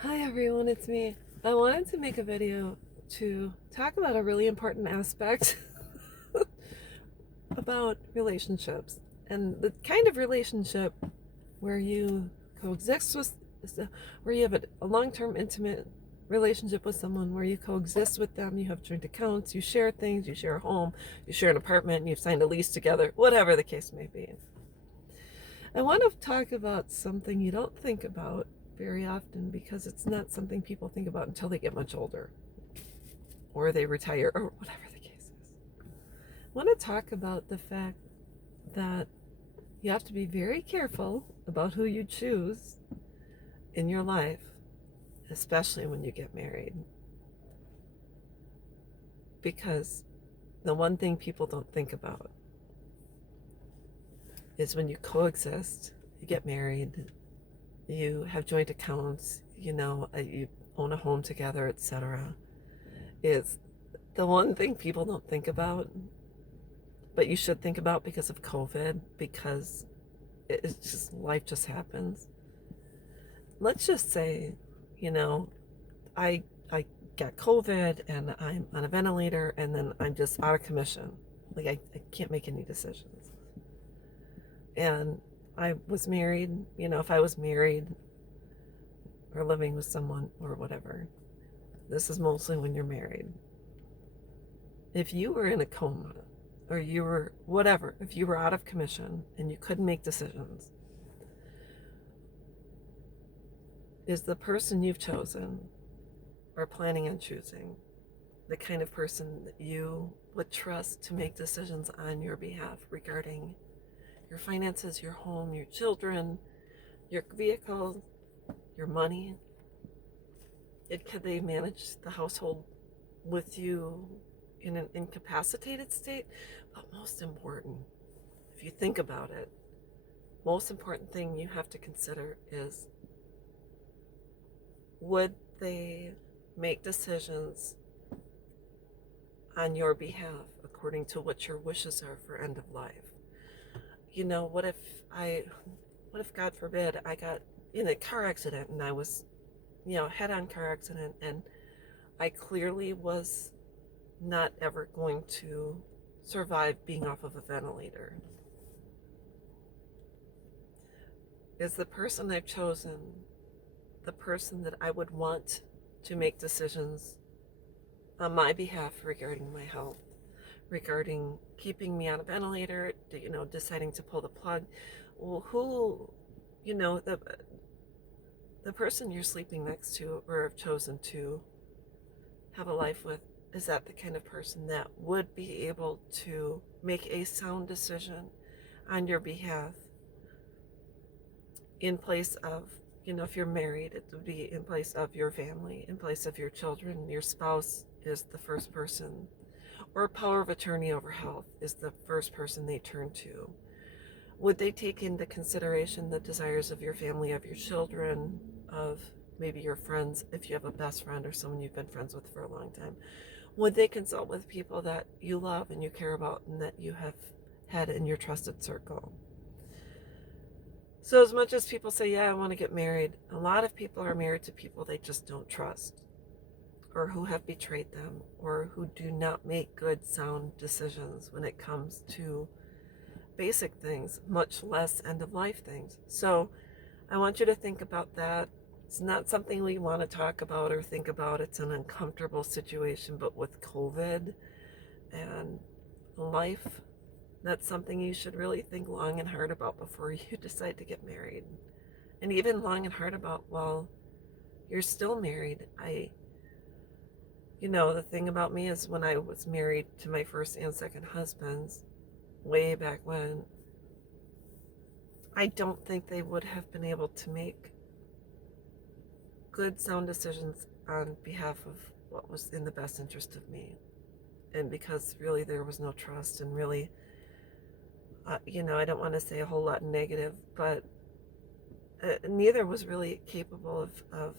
Hi everyone, it's me. I wanted to make a video to talk about a really important aspect about relationships and the kind of relationship where you coexist with, where you have a long-term intimate relationship with someone where you coexist with them, you have joint accounts, you share things, you share a home, you share an apartment, you've signed a lease together, whatever the case may be. I want to talk about something you don't think about very often because it's not something people think about until they get much older or they retire or whatever the case is. I want to talk about the fact that you have to be very careful about who you choose in your life, especially when you get married. Because the one thing people don't think about is when you coexist, you get married, you have joint accounts, you own a home together, etc. Is the one thing people don't think about, but you should think about because of COVID, because it's just life just happens. Let's just say, you know, I I got COVID and I'm on a ventilator and then I'm just out of commission. Like I can't make any decisions. And I was married, if I was married or living with someone or whatever. This is mostly when you're married. If you were in a coma or you were whatever, if you were out of commission and you couldn't make decisions, is the person you've chosen or planning on choosing the kind of person that you would trust to make decisions on your behalf regarding your finances, your home, your children, your vehicle, your money? Could they manage the household with you in an incapacitated state? But most important, if you think about it, most important thing you have to consider is, would they make decisions on your behalf according to what your wishes are for end of life? What if I, what if God forbid I got in a car accident and I was, head on car accident and I clearly was not ever going to survive being off of a ventilator? Is the person I've chosen the person that I would want to make decisions on my behalf regarding my health, regarding keeping me on a ventilator, deciding to pull the plug? Well, who, you know, the the person you're sleeping next to or have chosen to have a life with, is that the kind of person that would be able to make a sound decision on your behalf in place of, if you're married, it would be in place of your family, in place of your children? Your spouse is the first person, or power of attorney over health is the first person they turn to. Would they take into consideration the desires of your family, of your children, of maybe your friends, if you have a best friend or someone you've been friends with for a long time? Would they consult with people that you love and you care about and that you have had in your trusted circle? So, as much as people say, yeah, I want to get married, a lot of people are married to people they just don't trust, or who have betrayed them, or who do not make good, sound decisions when it comes to basic things, much less end of life things. So, I want you to think about that. It's not something we want to talk about or think about. It's an uncomfortable situation, but with COVID and life, that's something you should really think long and hard about before you decide to get married. And even long and hard about while you're still married. The thing about me is, when I was married to my first and second husbands, way back when, I don't think they would have been able to make good, sound decisions on behalf of what was in the best interest of me. And because really there was no trust, and really, I don't want to say a whole lot negative, but neither was really capable of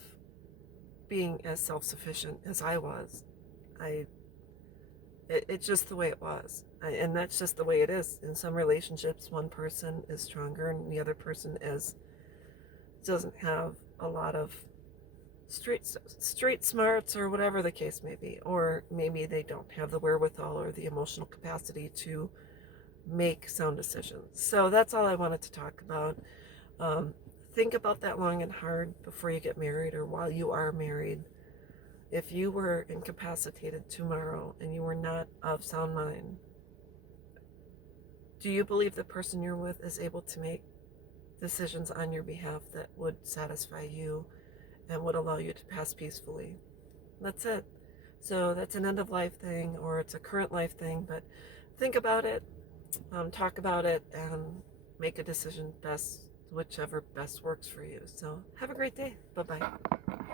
being as self-sufficient as I was. I it's just the way it was. And that's just the way it is. In some relationships, one person is stronger and the other person doesn't have a lot of street smarts or whatever the case may be, or maybe they don't have the wherewithal or the emotional capacity to make sound decisions. So that's all I wanted to talk about. Um, think about that long and hard before you get married or while you are married. If you were incapacitated tomorrow and you were not of sound mind, do you believe the person you're with is able to make decisions on your behalf that would satisfy you and would allow you to pass peacefully? That's it. So that's an end of life thing or it's a current life thing, but think about it, talk about it, and make a decision best, whichever best works for you. So have a great day. Bye bye.